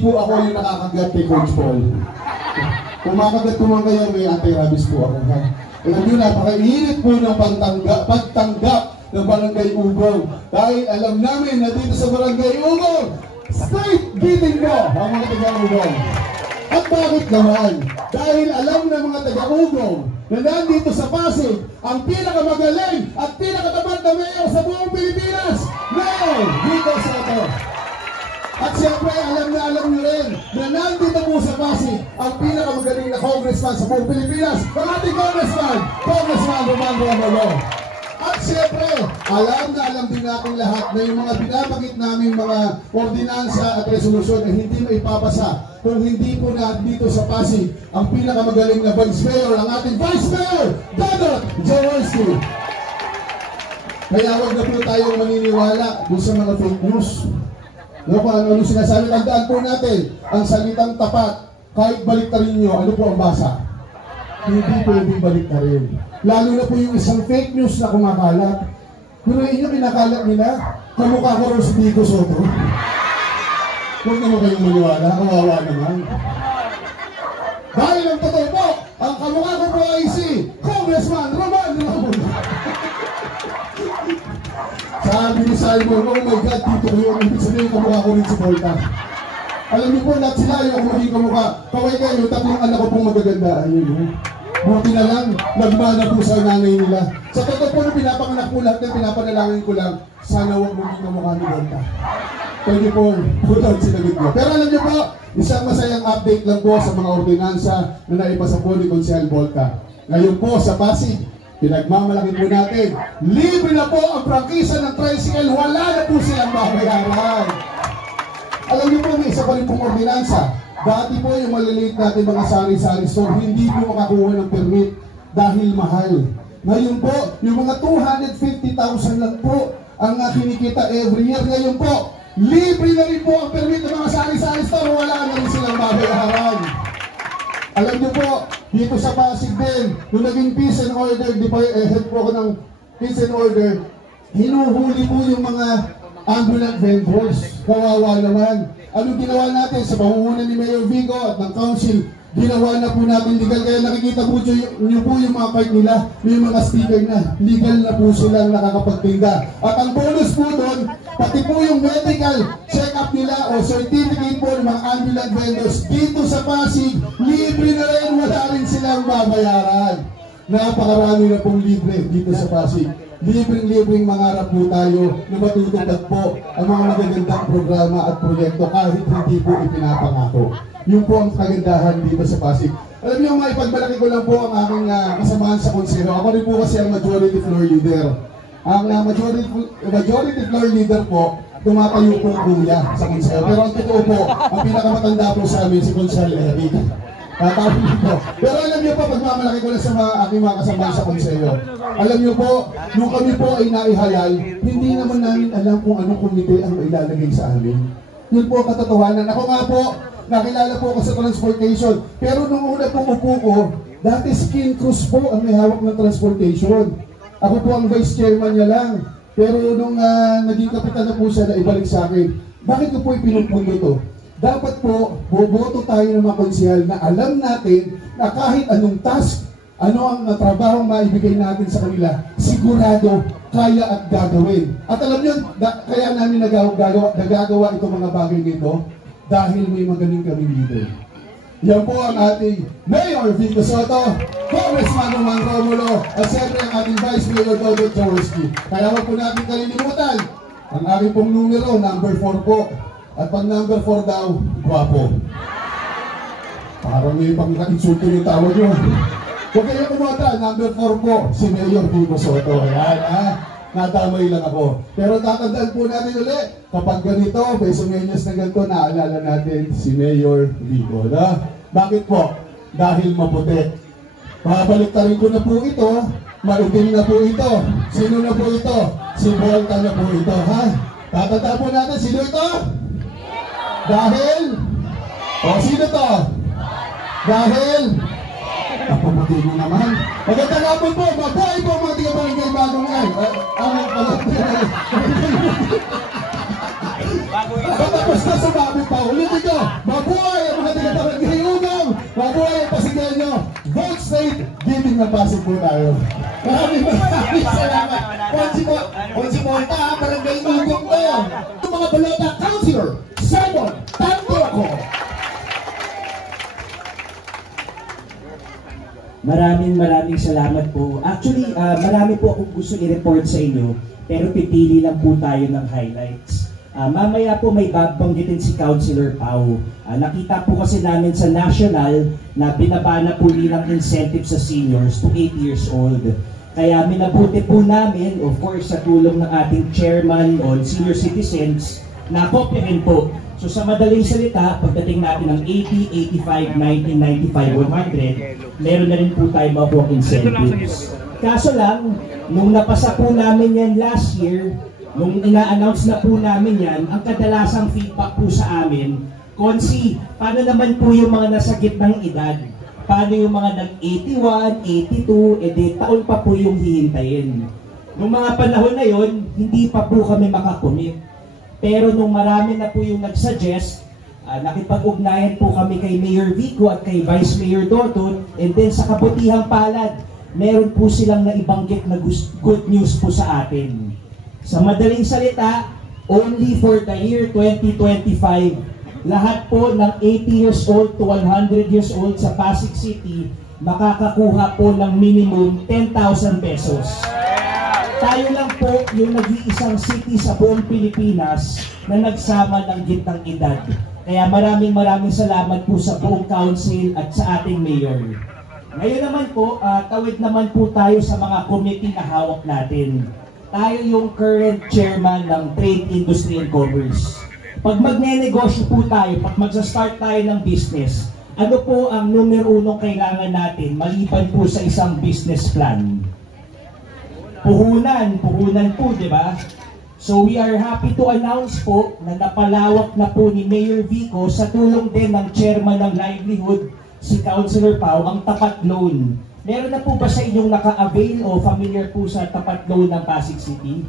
po ako yung nakakagat kay Coach Paul. Kumakagat ko man kayo, may anti-rabies po ako. Ha? Alam nyo, napakainit po ng pagtanggap ng Barangay Ugong. Dahil alam namin na dito sa Barangay Ugong, straight beating mo ang mga taga-Ugong. At bakit naman? Dahil alam ng mga taga-Ugong na nandito sa Pasig, ang pinakamagaling at pinakatamad na mayor sa buong Pilipinas, Mayor Vico Soto. At siyempre, alam nyo rin na nandito po sa Pasig ang pinakamagaling na congressman sa buong Pilipinas, ang ating Congressman Romando Amolo. At siyempre, alam din natin lahat na yung mga binabagit namin mga ordinansa at resolusyon ay hindi maipapasa kung hindi po na dito sa Pasig ang pinakamagaling na Vice Mayor, ang ating Vice Mayor, Dodot Jaworski. Kaya huwag na po tayong maniniwala doon sa mga fake news. Kung ano sinasabi, tandaan po natin, ang salitang tapat, kahit baliktarin nyo, ano po ang basa? Hindi pwedeng baliktarin. Lalo na po yung isang fake news na kumakalat. Pero inyo kinakalat nila, kamukha ko rin si Vico Soto. Huwag naman kayong maniwala, kawawa naman. Dahil ang totoo po, ang kamukha ko po ay si Congressman Romando Amolo. Sabi ni Simon, oh my God, dito ko yung ibig sabihin kamukha ko rin si Volta. Alam niyo po, lahat sila yung magiging kamukha. Kaway kayo, tatlong anak ko pong magaganda. Ayun, buti na lang, nagmana po sa nanay nila. Sa totoo po, pinapanganak po lahat ng pinapanalangin ko lang, sana huwag maging kamukha ni Volta. 24, putang sinagot ko. Pero alam niyo po, isang masayang update lang po sa mga ordinansa na naipasa po ni Consejal Volta. Ngayon po sa Pasig, pinagmamalaki po natin, libre na po ang prangkisa ng tricycle, wala na po silang babayaran. Alam niyo po, may isa pa rin pong ordinansa. Dati po yung maliliit natin mga sari-sari store, hindi po makakuha ng permit dahil mahal. Ngayon po, yung mga 250,000 lang po ang kinikita every year. Ngayon po, libre na rin po ang permit ng mga sari-sari store, wala na rin silang babayaran. Alam niyo po, dito sa Pasig din, nung naging peace and order, di ba head po ako ng peace and order, hinuhuli po yung mga ambulant vendors. Kawawa naman. Anong ginawa natin sa pamumuno ni Mayor Vico at ng council? Ginawa na po natin legal. Kaya nakikita po niyo po yung mga card nila, may mga sticker na. Legal na po silang nakakapagtinda. At ang bonus po doon, pati po yung medical check-up nila o certificate po ng mga ambulant vendors dito sa Pasig, libre na rin, wala rin silang babayaran. Napakarami na pong libre dito sa Pasig. Libreng mangarap po tayo na matutupad po ang mga magagandang programa at proyekto kahit hindi po ipinapangako. Yun po ang kagandahan dito sa Pasig. Alam niyo, maipagmalaki ko lang po ang aking kasamahan sa konsero. Ako rin po kasi ang majority floor leader. Ang majority floor leader po, tumatayo po kuya sa konsero. Pero ang totoo po, ang pinakamatanda po sa amin si Consejal Eric. Pero alam niyo po, pagmamalaki ko lang sa aking mga kasamahan sa konsero. Alam niyo po, nung kami po ay naihalal, hindi naman namin alam kung anong komite ang mailalagay sa amin. Yun po ang katotohanan. Ako nga po, nakilala po ako sa transportation. Pero nung una pong upo ko, dati Skin Cruz po ang may hawak ng transportation. Ako po ang vice chairman niya lang. Pero nung naging kapitan na po siya, na ibalik sa akin, bakit ko po ipinupundo ito? Dapat po, boboto tayo ng mga konsehal na alam natin na kahit anong task, ano ang trabaho maibigay natin sa kanila, sigurado kaya at gagawin. At alam nyo, kaya namin nagagawa itong mga bagay nito dahil may magaling kami leader. Yan po ang ating Mayor Vico Soto, Congressman Romando Amolo, at siyempre ang ating Vice Mayor Dodot Jaworski. Kaya wag po natin kalilimutan ang aking pong numero, number 4 po. At pag number 4 daw, gwapo. Parang may pang-insulto yung tawag nyo. Huwag kayo kumata, number 4 po, si Mayor Vico Soto. Ayan, nadamay lang ako. Pero tatandaan po natin ulit, kapag ganito, may sumenyas na ganito, naalala natin si Mayor Vico. Bakit po? Dahil maputi. Babalik-tarin ko na po ito, maluting na po ito. Sino na po ito? Si Volta na po ito, ha? Tatandaan po natin, sino ito? Dahil? O, sino to? Dahil? Napaputi mo naman. Magandang hapon po, mabuhay po mga tiga-barangay bagong ay. Tapos na sumabit pa. Ulitin ko. ng Pasig po tayo. Maraming salamat. Konsi Volta, barangay Ugong ko. Yung mga balota, Councilor Simon Tantoco. Maraming salamat po. Actually, marami po akong gusto i-report sa inyo, pero pipili lang po tayo ng highlights. Mamaya po may babanggitin si Councilor Pau. Nakita po kasi namin sa national na binaba na po nilang incentive sa seniors to 8 years old. Kaya minabuti po namin, of course, sa tulong ng ating chairman on senior citizens, na kopyahin po. So sa madaling salita, pagdating natin ng 80, 85, 90, 95, 100, meron na rin po tayo mabuong incentives. Kaso lang, nung napasa po namin yan last year, nung ina-announce na po namin yan, ang kadalasang feedback po sa amin, Konsi, paano naman po yung mga nasa gitnang edad? Paano yung mga nag-81, 82, edi taon pa po yung hihintayin? Nung mga panahon na yon, hindi pa po kami makakomit. Pero nung marami na po yung nag-suggest, nakipag-ugnayan po kami kay Mayor Vico at kay Vice Mayor Doton, and then sa kabutihang palad, meron po silang naibanggit na good news po sa atin. Sa madaling salita, only for the year 2025, lahat po ng 80 years old to 100 years old sa Pasig City, makakakuha po ng minimum 10,000 pesos. Tayo lang po yung nag-iisang city sa buong Pilipinas na nagsama ng gitnang edad. Kaya maraming salamat po sa buong council at sa ating mayor. Ngayon naman po, tawid naman po tayo sa mga committee na hawak natin. Tayo yung current chairman ng Trade, Industry and Commerce. Pag magne-negosyo po tayo, pag magsa-start tayo ng business, ano po ang numero unong kailangan natin maliban po sa isang business plan? Puhunan po, di ba? So we are happy to announce po na napalawak na po ni Mayor Vico sa tulong din ng chairman ng livelihood, si Councilor Pau, ang tapat loan. Meron na po ba sa inyong naka-avail o familiar po sa tapat loan ng Pasig City?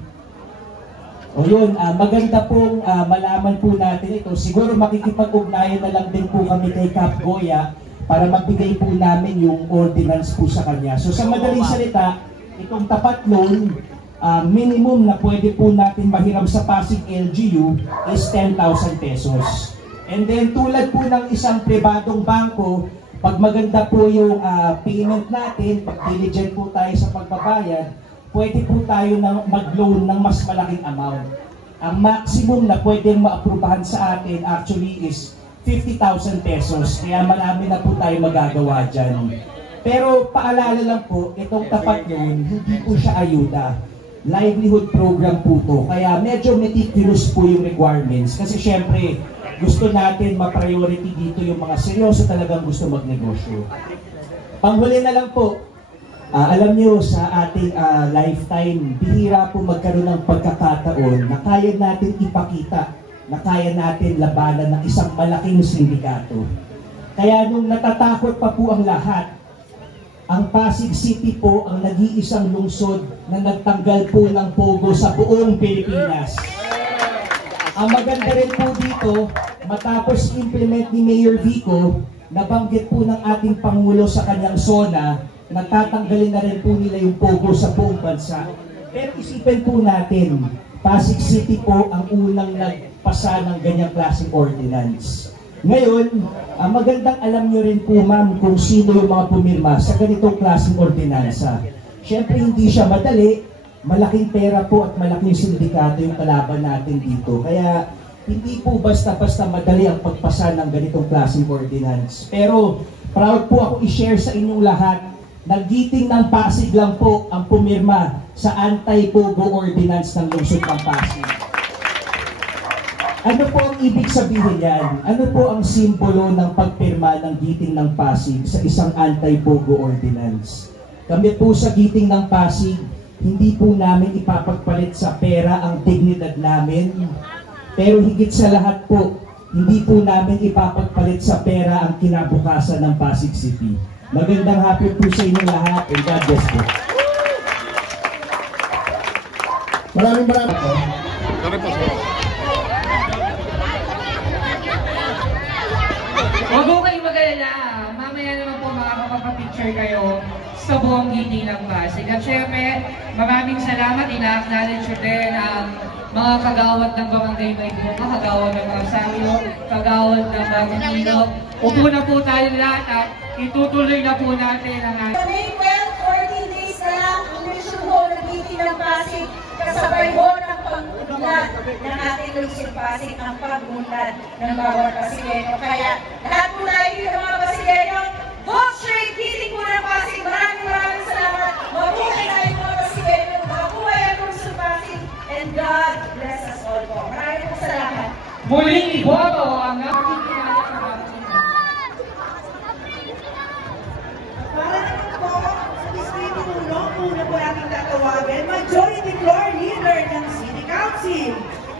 O yun, maganda pong malaman po natin ito. Siguro makikipag-ugnayan na lang din po kami kay Cap Goya para magbigay po namin yung ordinance po sa kanya. So sa madaling salita, itong tapat loan, minimum na pwede po natin mahiram sa Pasig LGU is 10,000 pesos. And then tulad po ng isang pribadong bangko, pag maganda po yung payment natin, pag diligent po tayo sa pagbabayad, pwede po tayo mag-loan ng mas malaking amount. Ang maximum na pwedeng maaprubahan sa atin actually is 50,000 pesos. Kaya marami na po tayo magagawa dyan. Pero paalala lang po, itong tapat loan, hindi po siya ayuda. Livelihood program po to. Kaya medyo meticulous po yung requirements. Kasi syempre, gusto natin ma-priority dito yung mga seryoso talagang gusto magnegosyo. Panghuli na lang po, alam nyo sa ating lifetime, bihira po magkaroon ng pagkakataon na kaya natin ipakita, na kaya natin labanan ng isang malaking sindikato. Kaya nung natatakot pa po ang lahat, ang Pasig City po ang nag-iisang lungsod na nagtanggal po ng pogo sa buong Pilipinas. Ang maganda rin po dito, matapos implement ni Mayor Vico, nabanggit po ng ating Pangulo sa kanyang SONA, natatanggalin na rin po nila yung pogo sa buong bansa. Pero isipin po natin, Pasig City po ang unang nagpasa ng ganyang klaseng ordinance. Ngayon, magandang alam nyo rin po ma'am kung sino yung mga pumirma sa ganitong klaseng ordinansa. Siyempre hindi siya madali, malaking pera po at malaking sindikato yung kalaban natin dito. Kaya hindi po basta-basta madali ang pagpasa ng ganitong klaseng ordinance. Pero proud po ako i-share sa inyong lahat, naggiting ng Pasig lang po ang pumirma sa anti-pogo ordinance ng lungsod ng Pasig. Ano po ang ibig sabihin yan? Ano po ang simbolo ng pagpirma ng giting ng Pasig sa isang anti-pogo ordinance? Kami po sa giting ng Pasig, hindi po namin ipapagpalit sa pera ang dignidad namin, pero higit sa lahat po, hindi po namin ipapagpalit sa pera ang kinabukasan ng Pasig City. Magandang hapon po sa inyo lahat, and God bless po. Maraming Huwag po kayo mag-alala. Mamaya naman po makakapapapicture kayo sa buong gini ng Pasig. At syempre, maraming salamat. Ina-acknowledge ko din ang mga kagawad ng Barangay Maybunga, kagawad ng Rosario, kagawad ng Martino. Upo na po tayo lahat at itutuloy na po natin ang ating. May 12, 14 days na lang, mission ho ng gini ng Pasig, kasabay ho ng pag-unlad ng ating Lungsod Pasig, ang pag-unlad ng bawat Pasigeno. Kaya lahat po tayo dito mga Pasigeno, vote straight, gini po ng Pasig. Maraming salamat. Mabuhay tayo mga Pasigeno, mabuhay ang Lungsod Pasig, and God bless us all po. Maraming po salamat. Muling iboto ang ating Para naman po sa Distrito 1, una po natin tatawagan, Majority Floor Leader ng City Council.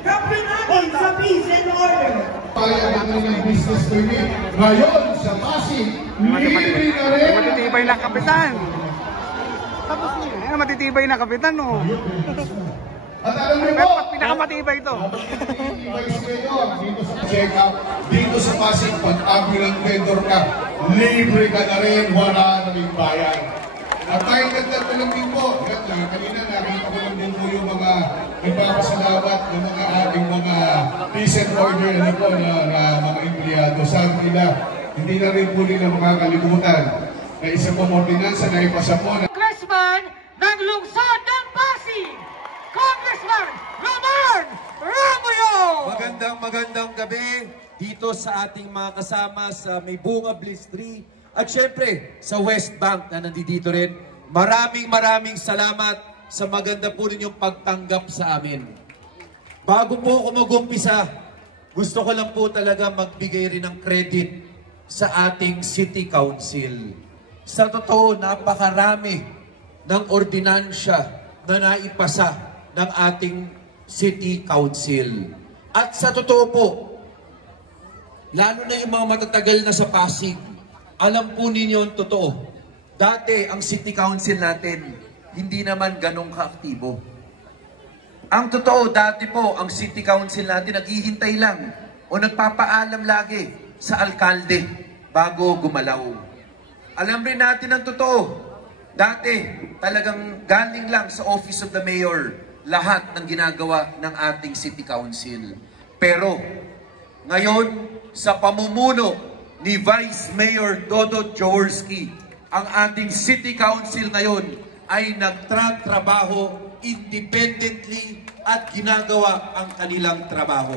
Kampiyon natin sa Peace and Order. Pagkakaroon ng business permit ngayon sa Pasig, libre na rin. Matitibay na kapitan. Tapos niya, matitibay na kapitan, no? At alam niyo Pero po, pag pinakamatibay ito. check up dito sa Pasig, pag ambulant vendor ka, libre ka na rin, wala na rin bayan. At tayo ganda ko lang din po, kanina nakita ko lang din po yung mga nagpapasalamat ng mga ating mga peace and order na mga empleyado. Sabi nila, hindi na rin po nila makakalimutan na isang pamordinansa na ipasa po na Congressman ng Lungsod ng Pasig, Congressman Ramon Romeo! Magandang gabi dito sa ating mga kasama sa May Bunga Bliss 3 at syempre sa West Bank na nandito rin. Maraming salamat sa maganda po ninyong pagtanggap sa amin. Bago po ako mag-umpisa, gusto ko lang po talaga magbigay rin ng credit sa ating City Council. Sa totoo, napakarami ng ordinansya na naipasa ng ating City Council. At sa totoo po, lalo na yung mga matatagal na sa Pasig, alam po ninyo ang totoo. Dati, ang City Council natin, hindi naman ganong kaaktibo. Ang totoo, dati po, ang City Council natin naghihintay lang o nagpapaalam lagi sa alkalde bago gumalaw. Alam rin natin ang totoo. Dati, talagang galing lang sa Office of the Mayor lahat ng ginagawa ng ating City Council. Pero, ngayon, sa pamumuno ni Vice Mayor Dodot Jaworski, ang ating City Council ngayon ay nagtratrabaho independently at ginagawa ang kanilang trabaho.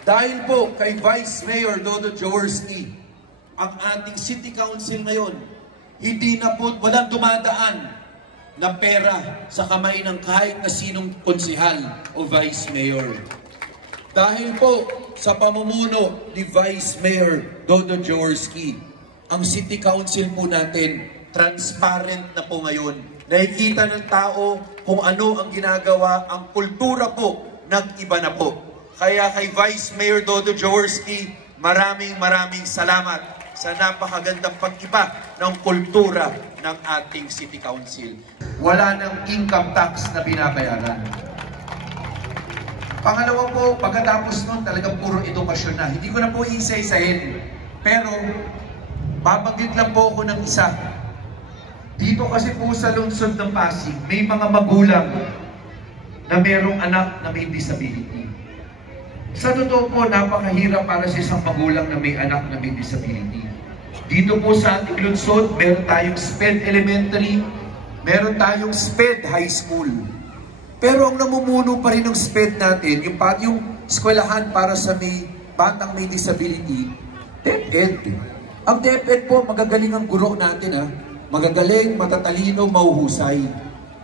Dahil po kay Vice Mayor Dodot Jaworski, ang ating City Council ngayon, hindi na po, walang dumadaan na pera sa kamay ng kahit na sinong konsehal o Vice Mayor. Dahil po sa pamumuno ni Vice Mayor Dodot Jaworski, ang City Council po natin, transparent na po ngayon. Nakikita ng tao kung ano ang ginagawa, ang kultura po, nag-iba na po. Kaya kay Vice Mayor Dodot Jaworski, maraming salamat sa napakagandang pag-iba ng kultura ng ating City Council. Wala nang income tax na binabayaran. Pangalawa po, pagkatapos nun, talagang puro edukasyon na. Hindi ko na po isa-isahin. Pero, babanggit lang po ako ng isa. Dito kasi po sa lungsod ng Pasig, may mga magulang na merong anak na may disability. Sa totoo po, napakahirap para sa isang magulang na may anak na may disability. Dito po sa ating lungsod, meron tayong SPED Elementary, meron tayong SPED High School. Pero ang namumuno pa rin ng SPED natin, yung eskwelahan para sa may batang may disability, DepEd. Ang DepEd po, magagaling ang guro natin, ha? Magagaling, matatalino, mahuhusay.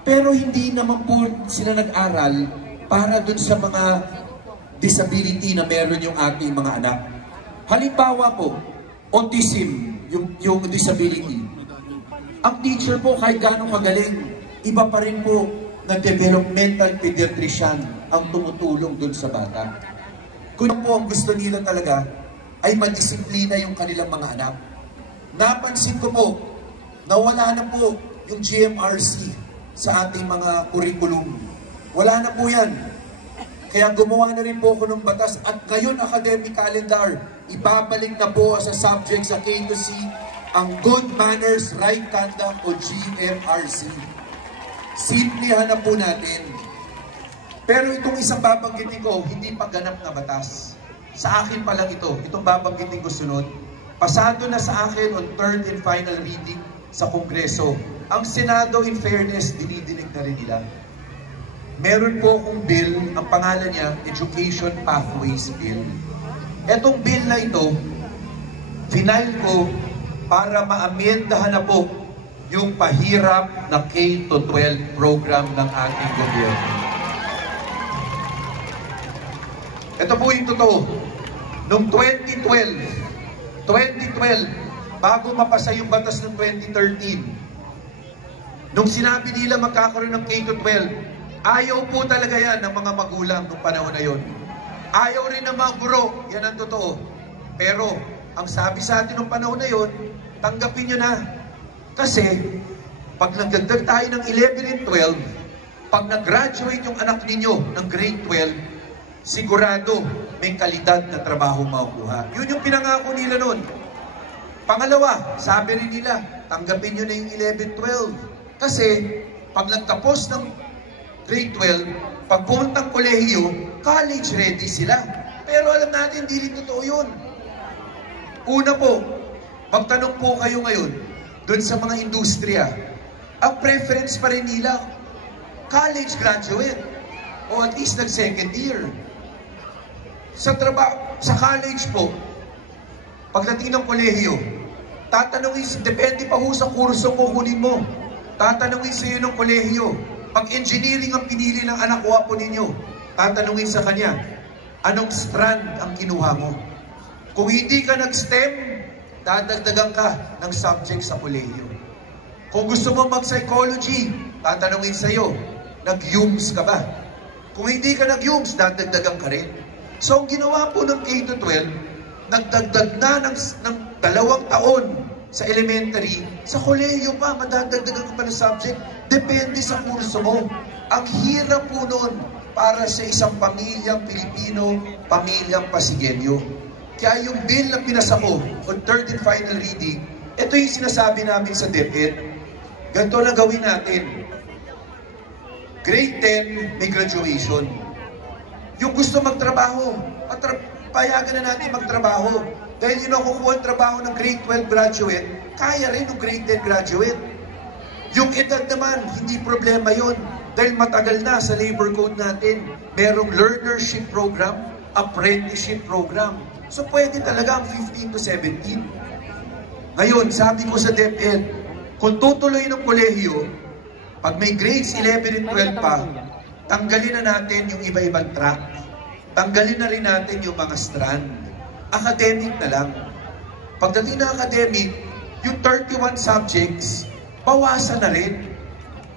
Pero hindi naman po sila nag-aral para dun sa mga disability na meron yung ating mga anak. Halimbawa po, autism, yung disability. Ang teacher po, kahit gano'ng kagaling, iba pa rin po na developmental pediatrician ang tumutulong dun sa bata. Kung po ang gusto nila talaga ay madisiplina yung kanilang mga anak. Napansin ko po na wala na po yung GMRC sa ating mga curriculum. Wala na po yan. Kaya gumawa na rin po ako ng batas at ngayon academic calendar, ibabalik na po sa subject sa K-C ang Good Manners Right Conduct o GMRC. Simplihan na po natin. Pero itong isang babanggitin ko, hindi pa ganap na batas. Sa akin pa lang ito, itong babanggitin ko sunod. Pasado na sa akin on third and final reading sa Kongreso. Ang Senado, in fairness, dinidinig na rin nila. Meron po akong bill, ang pangalan niya, Education Pathways Bill. Etong bill na ito, final ko para maamyendahan na po yung pahirap na K-12 program ng ating gobyerno. Ito po yung totoo. Noong 2012, bago mapasa yung batas ng 2013, nung sinabi nila magkakaroon ng K-12, ayaw po talaga yan ng mga magulang noong panahon na yon. Ayaw rin ng mga guro, yan ang totoo. Pero, ang sabi sa atin noong panahon na yon, tanggapin nyo na. Kasi, pag nagdagdag tayo ng 11 and 12, pag nag-graduate yung anak ninyo ng grade 12, sigurado may kalidad na trabaho makukuha. Yun yung pinangako nila noon. Pangalawa, sabi rin nila, tanggapin nyo na yung 11-12. Kasi, pag nagtapos ng grade 12, pag puntang kolehiyo, college ready sila. Pero alam natin, hindi rin totoo yun. Una po, magtanong po kayo ngayon, doon sa mga industriya, ang preference pa rin nila, college graduate, o at least nag-second year. Sa college po, pagdating ng kolehiyo, tatanungin, depende pa ho sa kurso mo kunin mo. Tatanungin sa iyo ng kolehiyo. Pag engineering ang pinili ng anak ko po ninyo, tatanungin sa kanya, anong strand ang kinuha mo? Kung hindi ka nag-STEM, dadagdagan ka ng subject sa kolehiyo. Kung gusto mo mag-psychology, tatanungin sa iyo, nag-UMS ka ba? Kung hindi ka nag-UMS, dadagdagan ka rin. So, ang ginawa po ng K-12, nagdagdag na ng 2 taon sa elementary, sa kolehiyo pa, madadagdagan ka pa ng subject, depende sa kurso mo. Ang hirap po nun para sa isang pamilyang Pilipino, pamilyang Pasigenyo. Kaya yung bill na pinasa ko, on third and final reading, ito yung sinasabi namin sa DepEd, ganito na gawin natin. Grade 10, may graduation. Yung gusto magtrabaho, payagan na natin magtrabaho. Dahil yun ang kukuha ang trabaho ng grade 12 graduate, kaya rin ng grade 10 graduate. Yung edad naman, hindi problema yun. Dahil matagal na sa labor code natin, merong learnership program, apprenticeship program. So pwede talaga ang 15 to 17. Ngayon, sabi ko sa DepEd, kung tutuloy ng kolehiyo, pag may grades 11 and 12 pa, tanggalin na natin yung iba-ibang track. Tanggalin na rin natin yung mga strand. Academic na lang. Pagdating na academic, yung 31 subjects, bawasan na rin.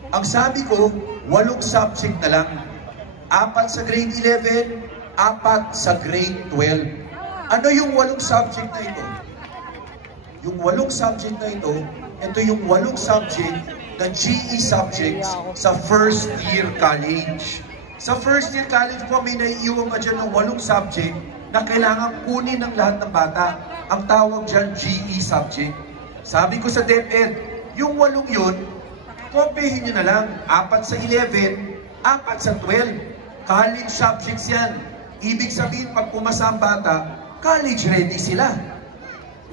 Ang sabi ko, 8 subject na lang. 4 sa grade 11, 4 sa grade 12. Ano yung 8 subject na ito? Yung 8 subject na ito yung 8 subject na GE subjects sa first year college. Sa first year college po, may naiiwan pa dyan ng 8 subject na kailangan kunin ng lahat ng bata. Ang tawag dyan, GE subject. Sabi ko sa DepEd, yung 8 yun, kopihin nyo na lang. 4 sa 11, 4 sa 12. College subjects yan. Ibig sabihin, pag pumasa ang bata, college ready sila.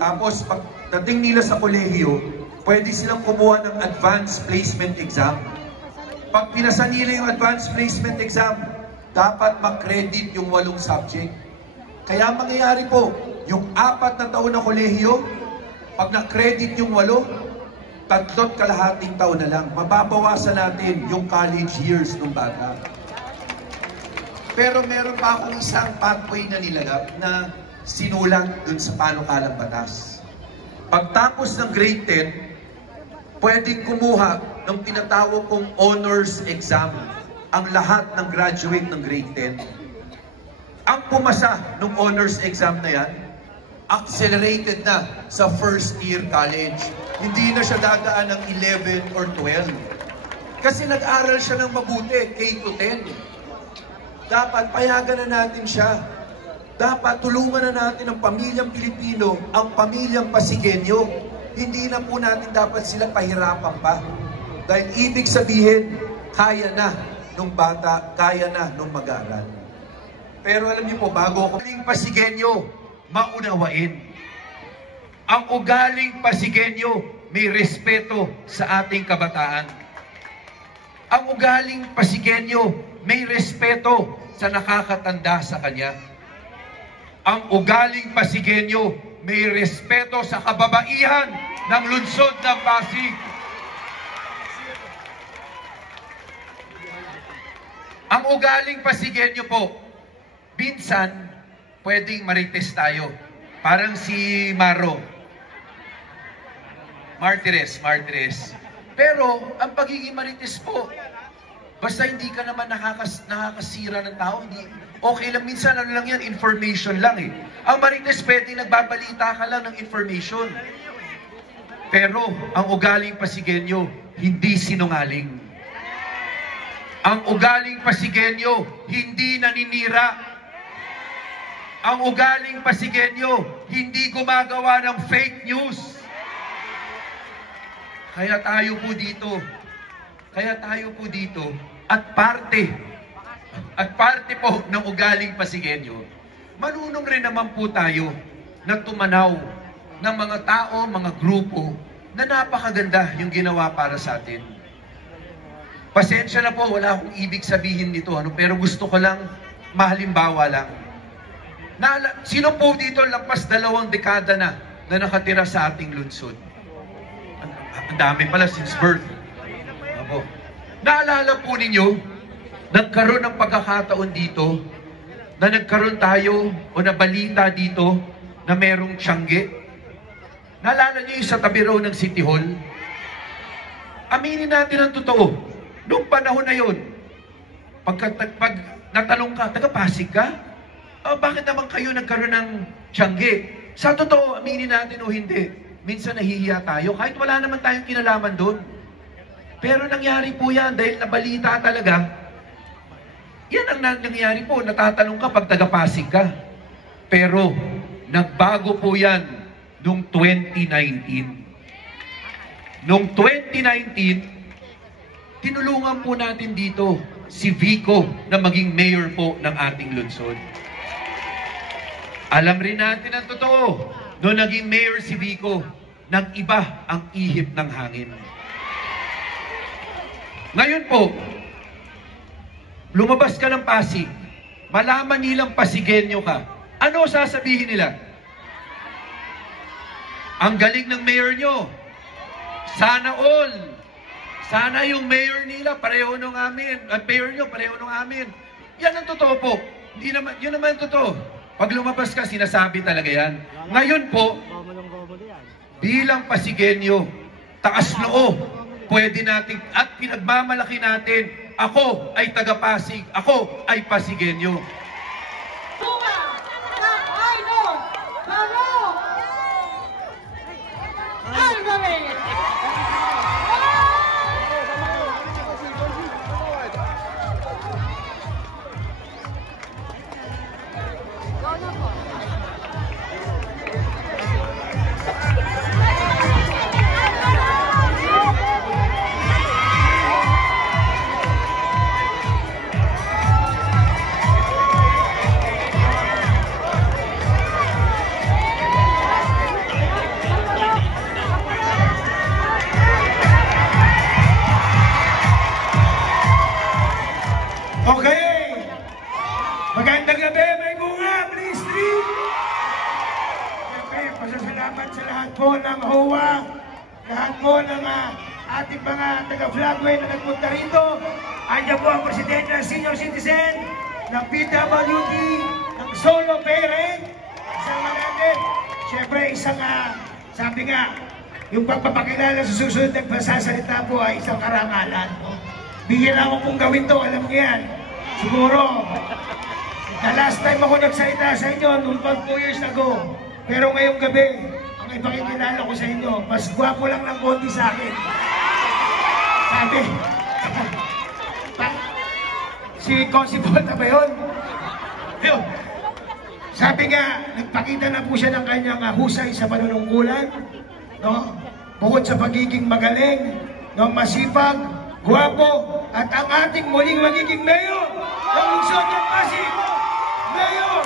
Tapos, pag dating nila sa kolehiyo, pwede silang kumuha ng advanced placement exam. Pag pinasa nila yung advanced placement exam, dapat mag-credit yung 8 subject. Kaya mangyayari po, yung 4 na taon na kolehiyo, pag na-credit yung 8, 3.5 taon na lang. Mababawasan natin yung college years ng bata. Pero meron pa akong isang pathway na nilagap na sinulang dun sa panukalang batas. Pagtapos ng grade 10, pwedeng kumuha ng tinatawag kong honors exam ang lahat ng graduate ng grade 10. Ang pumasa ng honors exam na yan, accelerated na sa first year college. Hindi na siya dadaan ng 11 or 12. Kasi nag-aral siya ng mabuti, K-10. Dapat payagan na natin siya. Dapat tulungan na natin ang pamilyang Pilipino, ang pamilyang Pasigenyo. hindi na po natin dapat sila pahirapan pa. Dahil ibig sabihin, kaya na nung bata, kaya na nung mag-aaral. Pero alam niyo po, bago ako ugaling Pasigueño, maunawain. Ang ugaling Pasigueño may respeto sa ating kabataan. Ang ugaling Pasigueño may respeto sa nakakatanda sa kanya. Ang ugaling Pasigueño may respeto sa kababaihan ng lungsod ng Pasig. Ang ugaling Pasigueño po, minsan pwedeng marites tayo. Parang si Martires. Pero ang pagiging marites po, basta hindi ka naman nakakasira ng tao, hindi, okay lang, minsan ano lang yan, information lang eh. Ang marites pwede nagbabalita ka lang ng information. Pero ang ugaling Pasigueño, hindi sinungaling. Ang ugaling Pasigueño, hindi naninira. Ang ugaling Pasigueño, hindi gumagawa ng fake news. Kaya tayo po dito, at parte po ng ugaling Pasigueño, manunong rin naman po tayo na tumanaw ng mga tao, mga grupo na napakaganda yung ginawa para sa atin. Pasensya na po, wala akong ibig sabihin nito, pero gusto ko lang, mahalimbawa lang. Sino po dito lampas 2 dekada na nakatira sa ating lungsod? Ang dami pala since birth. Opo. Naalala po ninyo, nagkaroon ng pagkakataon dito, na nagkaroon tayo o nabalita dito na merong Tiangge. Naalala niyo yung sa tabi raw ng City Hall? Aminin natin ang totoo. Noong panahon na yun, pag natalong ka, taga Pasig ka? Bakit naman kayo nagkaroon ng Tiangge? Sa totoo, aminin natin o hindi, minsan nahihiya tayo, kahit wala naman tayong kinalaman doon. Pero nangyari po yan dahil nabalita talaga. Yan ang nangyari po, natatanong ka pag taga-Pasig ka. Pero nagbago po yan noong 2019. Noong 2019, tinulungan po natin dito si Vico na maging mayor po ng ating lungsod. Alam rin natin ang totoo, noong naging mayor si Vico, nag-iba ang ihip ng hangin. Ngayon po, lumabas ka ng Pasig, malaman nilang Pasigueño ka, ano sasabihin nila? Ang galing ng mayor nyo. Sana all. Sana yung mayor nila pareho nung amin. At mayor nyo pareho nung amin. Yan ang totoo po. Yun naman ang totoo. Pag lumabas ka, sinasabi talaga yan. Ngayon po, bilang Pasigueño, taas loob, pwede natin, at pinagmamalaki natin, ako ay taga-Pasig, ako ay Pasigueño. Okay! Magandang gabi, may bunga, please, street! Siyempre, pasasalamat sa lahat po ng HOA, lahat po ng ating mga taga-flagway na nagpunta rito. Andiyan po ang presidente ng senior citizen, ng PWD, ng solo parent, isang magandang. Siyempre, sabi nga, yung pagpapakilala sa susunod ng pasasalita po ay isang karangalan. Bigyan ako pong gawin to, alam niyo yan. Siguro, the last time ako nagsalita sa inyo, noong 2 years ago. Pero ngayong gabi, ang ipakikilala ko sa inyo, mas gwapo lang ng konti sa akin. Sabi, si Consible na ba yun? Yun. Sabi nga, nagpakita na po siya ng kanyang husay sa panunungkulan. no? Bukod sa pagiging magaling, no? Masipag, guwapo, at ang ating muling magiging mayor ng lungsod ng Pasig, Mayor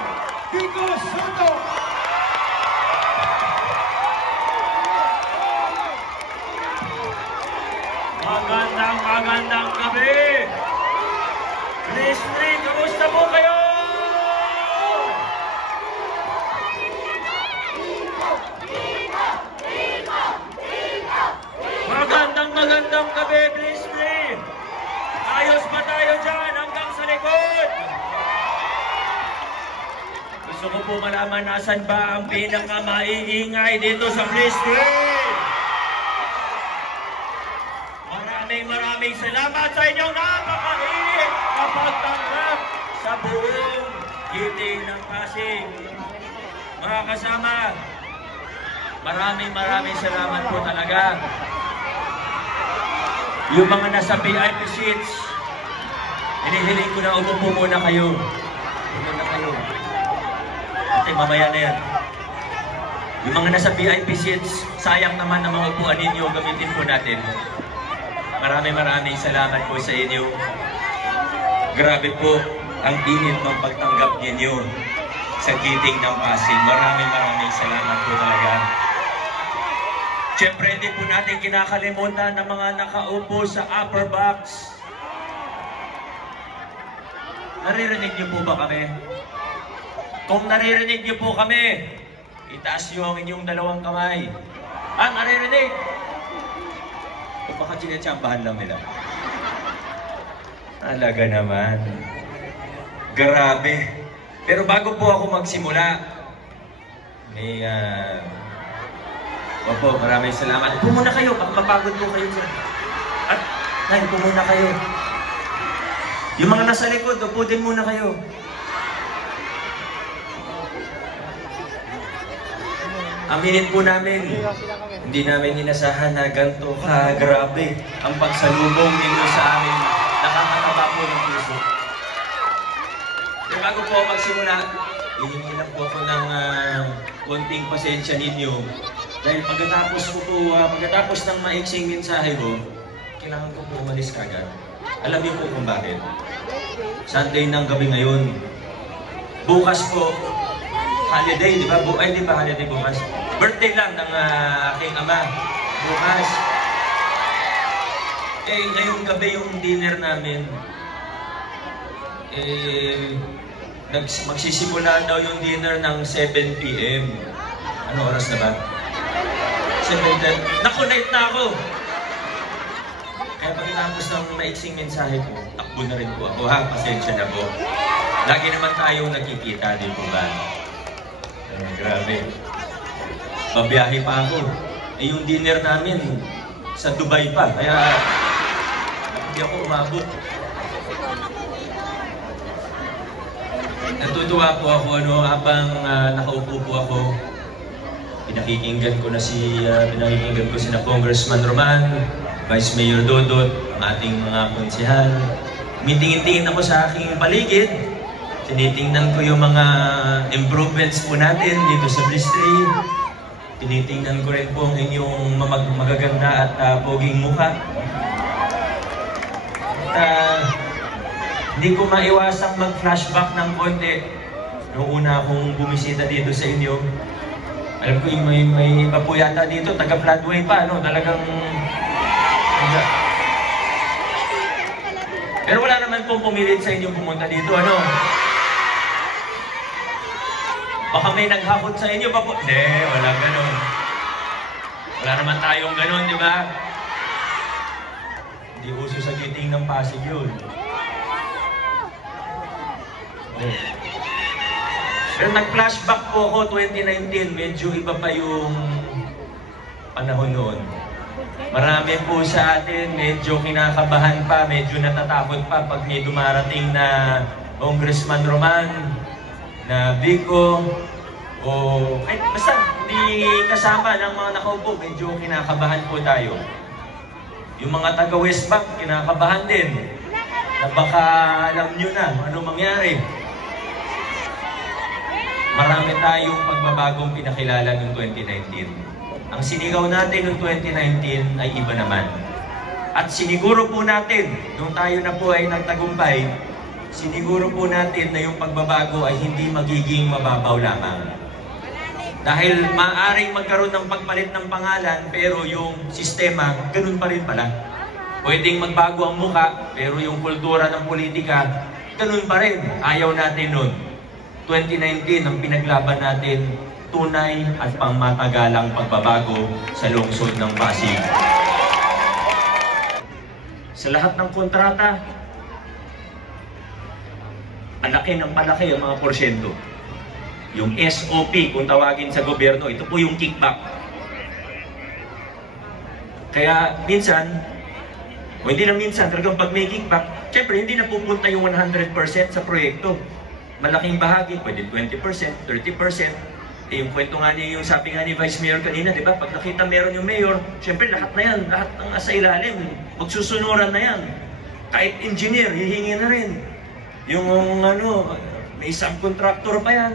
Vico Soto. Magandang gabi! Ministry, kumusta po kayo? Magandang gabi, Ministry! Ayos ba tayo dyan hanggang sa likod? Gusto ko po malaman nasan ba ang pinakamaiingay dito sa Ministry? Maraming salamat sa inyong napakainit na pagtanggap sa buong giting ng Pasig. Mga kasama, maraming salamat po talaga. Yung mga nasa VIP seats, hinihiling ko na umupo muna kayo. Kasi mamaya na yan. Yung mga nasa VIP seats, sayang naman ang mga upuan ninyo, gamitin po natin. Maraming salamat po sa inyo. Grabe po ang init ng pagtanggap ninyo sa giting ng Pasig. Maraming salamat po talaga. Siyempre, hindi po natin kinakalimutan ng mga nakaupo sa upper box. Naririnig niyo po ba kami? Kung naririnig niyo po kami, itaas niyo ang inyong dalawang kamay. Naririnig? O baka tinatsambahan lang nila. Talaga naman. Grabe. Pero bago po ako magsimula, may opo, maraming salamat. Upo muna kayo, mapagod po kayo dyan. At, upo muna kayo. Yung mga nasa likod, upo din muna kayo. Aminin po namin, hindi namin inasahan na ganito grabe ang pagsalubong ninyo sa amin. Nakakataba po ng puso. Pero bago po magsimula, hihingi lang po ako ng konting pasensya ninyo. Dahil pagkatapos ng maiksing mensahe ko, kailangan ko po umalis kagad. Alam niyo po kung bakit. Sunday ng gabi ngayon. Bukas po, holiday, di ba? Di ba holiday bukas? Birthday lang ng aking ama. Bukas. Ngayong gabi yung dinner namin. Magsisimula daw yung dinner ng 7 p.m. Ano oras na ba? 7:10. Nakonect na ako! Kaya pagkatapos ng maiksing mensahe ko, takbo na rin po ako ha. Pasensya na po. Lagi naman tayong nakikita, di po ba? Grabe. Babiyahe pa ako. Yung dinner namin sa Dubai pa. Kaya hindi ako umabot. Natutuwa po ako habang nakaupo po ako. Pinakikinggan ko si Congressman Roman, Vice Mayor Dodot, ang ating mga konsehal. Mitingin-tingin ako sa aking paligid. Tinitingnan ko yung mga improvements po natin dito sa Ministry. Tinitingnan ko rin po ang inyong magaganda at poging mukha. At hindi ko maiwasang mag-flashback ng konti noong una akong bumisita dito sa inyo. Alam ko yung may iba po yata dito, taga-Floodway pa, no? Talagang... Pero wala naman pong pumilit sa inyo pumunta dito, ano? Baka may naghakot sa inyo pa po. Hindi, wala ganon. Wala naman tayong ganon, di ba? Hindi uso sa giting ng Pasig yun. Pero nag-flashback po ako 2019, medyo iba pa yung panahon noon. Marami po sa atin, medyo kinakabahan pa, medyo natatakot pa pag may dumarating na Congressman Roman, na Vico, o basta hindi kasama ng mga nakaupo, medyo kinakabahan po tayo. Yung mga taga West Bank, kinakabahan din, na baka alam nyo na ano mangyari. Marami tayong pagbabagong pinakilala noong 2019. Ang sinigaw natin noong 2019 ay iba naman. At siniguro po natin, nung tayo na po ay nagtagumpay, siniguro po natin na yung pagbabago ay hindi magiging mababaw lamang. Dahil maaaring magkaroon ng pagpalit ng pangalan, pero yung sistema, ganun pa rin pala. Pwedeng magbago ang muka, pero yung kultura ng politika, ganun pa rin. Ayaw natin nun. 2019, ang pinaglaban natin, tunay at pangmatagalang pagbabago sa lungsod ng Pasig. Sa lahat ng kontrata, palaki ng palaki ang mga porsyento. Yung SOP, kung tawagin sa gobyerno, ito po yung kickback. Kaya minsan, o hindi lang minsan, talagang pag may kickback, syempre hindi na pupunta yung 100% sa proyekto. Malaking bahagi, pwede 20%, 30%. Yung kwento nga niya, yung sabi nga ni Vice Mayor kanina, di ba? Pag nakita meron yung Mayor, syempre lahat na yan, lahat ng nasa ilalim, magsusunuran na yan. Kahit engineer, hihingi na rin. Yung may subcontractor pa yan.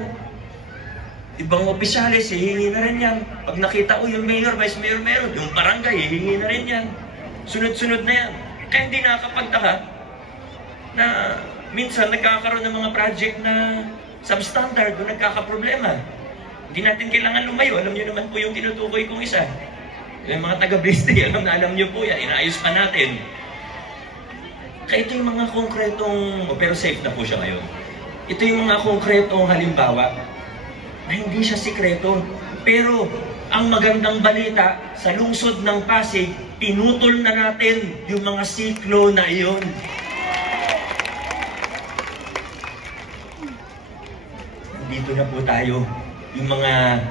Ibang opisyalis, hihingi na rin yan. Pag nakita, yung Mayor, Vice Mayor meron, yung barangay, hihingi na rin yan. Sunod-sunod na yan. Kaya hindi nakakapagtaka na minsan nagkakaroon ng mga project na substandard o nagkakaproblema. Hindi natin kailangan lumayo. Alam niyo naman po yung tinutukoy kong isa. Yung mga taga-Bristol, alam niyo po yan. Inaayos pa natin. Kaya ito yung mga konkretong, pero safe na po siya ngayon. Ito yung mga konkretong halimbawa na hindi siya sikreto. Pero ang magandang balita, sa lungsod ng Pasig, pinutol na natin yung mga siklo na iyon. Nandito na po tayo. Yung mga,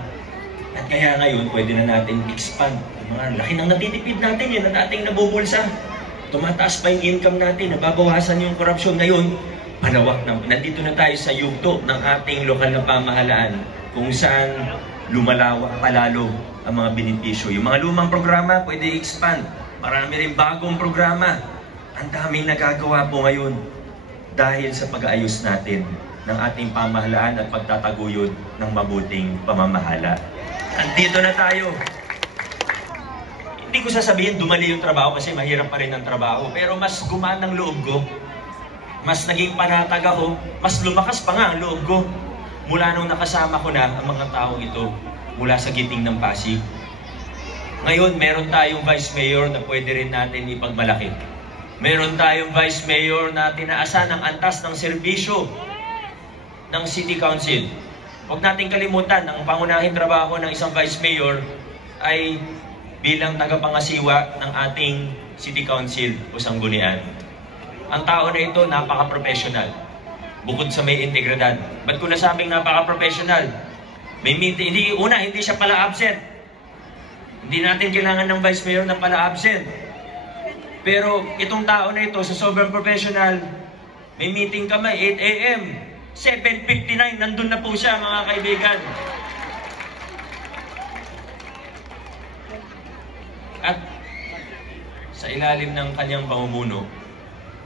at kaya ngayon, pwede na natin expand. Yung mga laki ng natitipid natin, yun na dating nabubulsa. Tumataas pa yung income natin, nababawasan yung korupsyon. Ngayon, palawak na. Nandito na tayo sa yugto ng ating lokal na pamahalaan, kung saan lumalawak palalo ang mga benepisyo. Yung mga lumang programa, pwede expand. Marami rin bagong programa. Ang daming nagagawa po ngayon dahil sa pag-aayos natin ng ating pamahalaan at pagtataguyod ng mabuting pamamahala. Andito na tayo. Hindi ko sasabihin dumali yung trabaho kasi mahirap pa rin ang trabaho, pero mas gumaan ang loob ko. Mas naging panatag ako, mas lumakas pa nga ang loob ko mula nung nakasama ko na ang mga taong ito mula sa giting ng Pasig. Ngayon, meron tayong Vice Mayor na pwede rin natin ipagmalaki. Meron tayong Vice Mayor na tinaasan ang antas ng serbisyo ng City Council. Huwag natin kalimutan, ang pangunahing trabaho ng isang Vice Mayor ay bilang tagapangasiwa ng ating City Council o sanggunian. Ang tao na ito, napaka-professional. Bukod sa may integridad. Ba't ko nasabing napaka-professional? May meeting, hindi siya pala absent. Hindi natin kailangan ng Vice Mayor na pala absent. Pero itong tao na ito, sa sobrang professional, may meeting kami, 8 AM. 7:59, nandun na po siya, mga kaibigan. At sa ilalim ng kanyang pamumuno,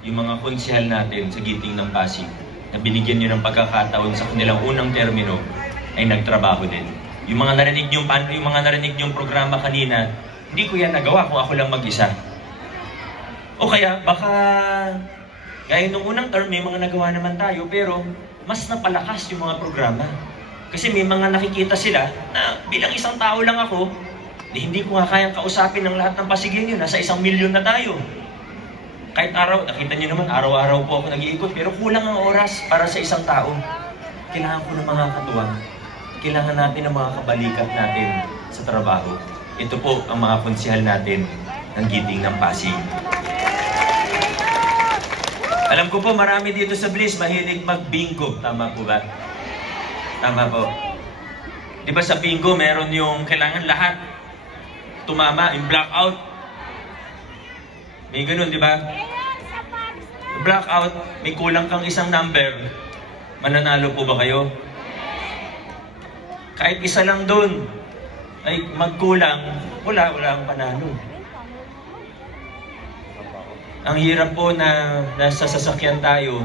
yung mga konsyal natin sa giting ng Pasig, na binigyan nyo ng pagkakataon sa kanilang unang termino, ay nagtrabaho din. Yung mga narinig nyong programa kanina, hindi ko yan nagawa kung ako lang mag-isa. O kaya, baka, gaya nung unang term, may mga nagawa naman tayo, pero mas napalakas yung mga programa. Kasi may mga nakikita sila na bilang isang tao lang ako, hindi ko nga kayang kausapin ng lahat ng Pasigleño. Nasa 1 milyon na tayo. Kahit araw, nakita niyo naman, araw-araw po ako nag-iikot, pero kulang ang oras para sa isang tao. Kailangan ko ng mga katuwang. Kailangan natin ng mga kabalikat natin sa trabaho. Ito po ang mga konsehal natin ng giting ng Pasig. Alam ko po, marami dito sa Bliss mahilig mag-bingo. Tama po ba? Tama po. Di ba sa bingo, meron yung kailangan lahat tumama, yung blackout. May ganun, di ba? Blackout, may kulang kang isang number. Mananalo po ba kayo? Kahit isa lang doon ay magkulang, wala ang panalo. Ang hirap po na nasa sasakyan tayo,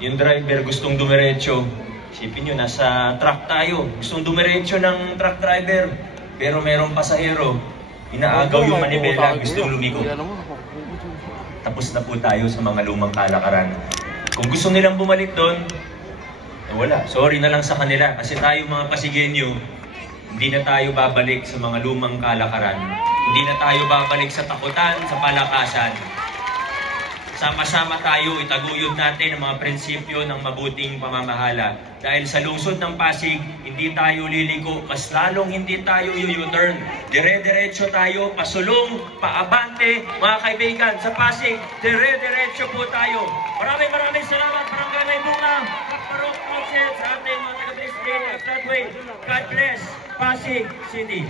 yung driver gustong dumiretso. Isipin nyo, nasa truck tayo. Gustong dumiretso ng truck driver. Pero merong pasahero, inaagaw yung manibela, gusto lumigo. Tapos na po tayo sa mga lumang kalakaran. Kung gusto nilang bumalik doon, wala. Sorry na lang sa kanila. Kasi tayo mga Pasigueño, hindi na tayo babalik sa mga lumang kalakaran. Hindi na tayo babalik sa takutan, sa palakasan. Sama-sama tayo, itaguyod natin ang mga prinsipyo ng mabuting pamamahala. Dahil sa lungsod ng Pasig, hindi tayo liliko, mas lalong hindi tayo u-turn. Dire-diretso tayo, pasulong, paabante, mga kaibigan, sa Pasig, dire-diretso po tayo. Maraming salamat, Barangay Maybunga, Kapparok Council, sa ating mga taga-Brisbane, Flatway. God bless Pasig City.